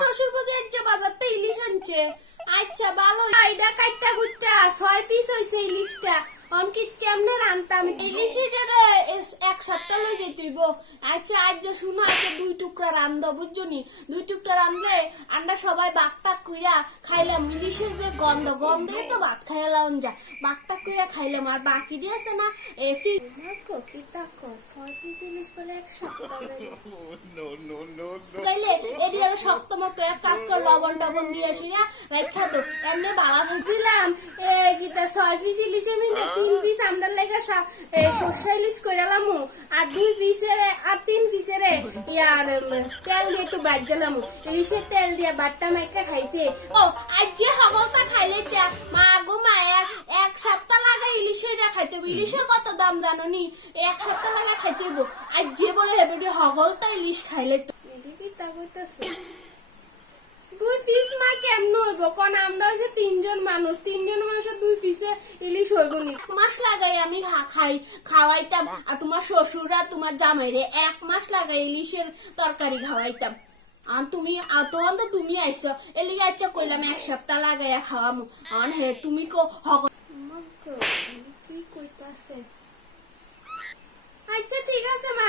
শ্বশুর বুঝে আনছে, বাজারতে ইলিশ আনছে। আচ্ছা ভালো। আইডা কাইটা গুটটা ছয় পিস হইছে ইলিশটা। রান্তাম ইলিশটা এক সপ্তাহ লই আচ্ছা আজ যে শুনো আজকে দুই টুকরা রান্ধ বুঝছনি দুই টুকরা রান্ধলে আমরা সবাই কইরা খাইলাম ইলিশের যে গন্ধ গন্ধে তো ভাত খাইলাম যা বাকটাক কইরা খাইলাম আর বাকি দিয়ে আছে না. তাইলে এটি আরও শক্ত মতো এক কাজ কর লবণ টবণ দিয়ে সিরা রাখা তো এমনি বালা থাকছিলাম তিন পিস আমরা লেগে সর্ষে কইরালাম, আর দুই পিসের আর তিন পিসের ইয়ার তেল দিয়ে একটু বাজালাম ইলিশের তেল দিয়ে বাট্টা মাইকা খাইতে। ও, আজ যে হগলটা খাইলে মা গো মা, এক সপ্তাহ লাগে ইলিশের খাইতে হবে। ইলিশের কত দাম জানো নি এক সপ্তাহ লাগে খাইতে হইব। আর যে বলে হেবে হগলটা ইলিশ খাইলে তো এদিকে তা দুই পিস মা কেমন হইব? কোন আমরা হচ্ছে তিনজন মানুষ। তিনজন মানুষের দুই পিসে ইলিশ হইব নি। মাস লাগাই আমি খাই খাওয়াইতাম। আর তোমার শ্বশুরা তোমার জামাইরে এক মাস লাগাই ইলিশের তরকারি খাওয়াইতাম। আর তুমি তখন তো তুমি আইছো। এলিগে আচ্ছা কইলাম এক সপ্তাহ লাগাইয়া খাওয়ামু। আর হে তুমি কো হক কি কইতাছে? আচ্ছা ঠিক আছে মা।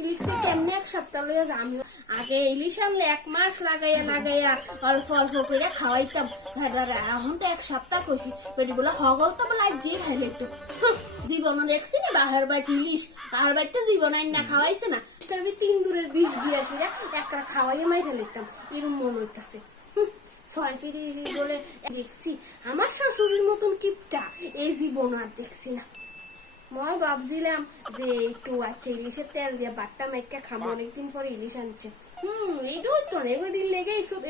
ইলিশে এক সপ্তাহ লয়ে যা? আমি আগে ইলিশ আনলে এক মাস লাগাইয়া লাগাইয়া অল্প অল্প করে খাওয়াইতাম। ভেদারা এখন তো এক সপ্তাহ কইছি। বেটি বলে, হগল তো বলে যে জীবন দেখছি না, বাহার বাইতে ইলিশ। বাহার জীবন আইন না, খাওয়াইছে না। তিন দূরের বিষ দিয়ে আসি একটা খাওয়াইয়া মাইরা লিখতাম এরম মন হইতাছে। ছয় ফিরি বলে দেখছি, আমার শাশুড়ির মতন কিপটা এই জীবন আর দেখছি না। মই ভাবছিলাম যে একটু আছে ইলিশের তেল দিয়ে বাট্টা মেখে খামো অনেকদিন পরে ইলিশ আনছে। হুম এইটাও তো অনেক দিন লেগে এইসব